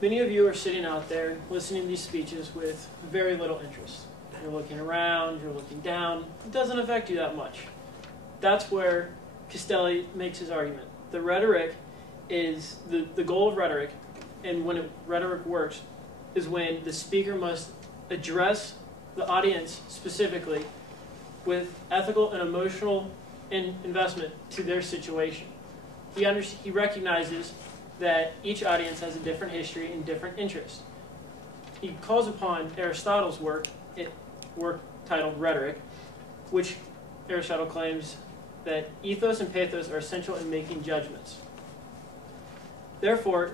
Many of you are sitting out there listening to these speeches with very little interest. You're looking around, you're looking down. It doesn't affect you that much. That's where Castelli makes his argument. The rhetoric is, the goal of rhetoric, and when rhetoric works, is when the speaker must address the audience specifically with ethical and emotional investment to their situation. He recognizes that each audience has a different history and different interests. He calls upon Aristotle's work titled Rhetoric, which Aristotle claims that ethos and pathos are essential in making judgments. Therefore,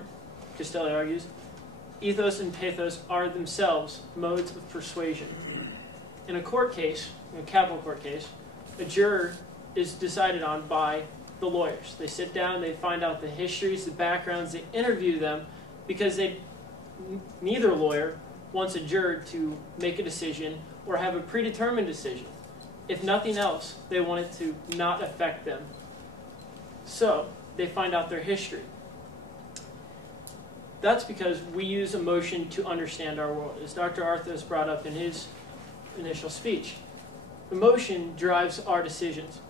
Castelli argues, ethos and pathos are themselves modes of persuasion. In a court case, in a capital court case, a juror is decided on by the lawyers. They sit down, they find out the histories, the backgrounds, they interview them because neither lawyer wants a juror to make a decision or have a predetermined decision. If nothing else, they want it to not affect them. So they find out their history. That's because we use emotion to understand our world, as Dr. Arthos brought up in his initial speech. Emotion drives our decisions.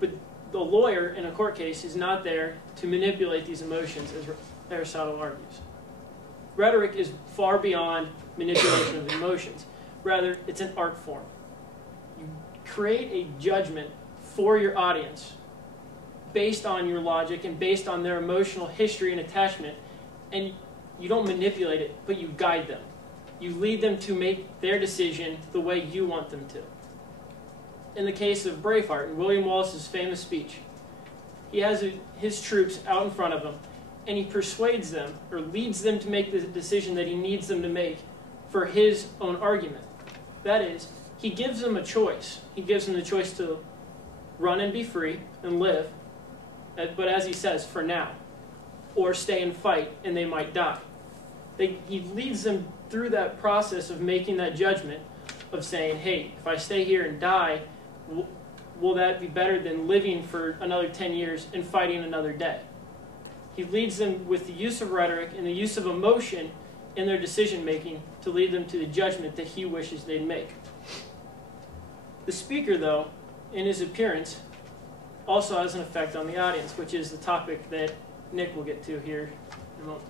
But the lawyer in a court case is not there to manipulate these emotions, as Aristotle argues. Rhetoric is far beyond manipulation of emotions. Rather, it's an art form. You create a judgment for your audience based on your logic and based on their emotional history and attachment, and you don't manipulate it, but you guide them. You lead them to make their decision the way you want them to. In the case of Braveheart, in William Wallace's famous speech, he has his troops out in front of him, and he persuades them, or leads them to make the decision that he needs them to make for his own argument. That is, he gives them a choice. He gives them the choice to run and be free and live, but as he says, for now, or stay and fight, and they might die. He leads them through that process of making that judgment, of saying, hey, if I stay here and die, will that be better than living for another 10 years and fighting another day? He leads them with the use of rhetoric and the use of emotion in their decision-making to lead them to the judgment that he wishes they'd make. The speaker, though, in his appearance, also has an effect on the audience, which is the topic that Nick will get to here in a moment.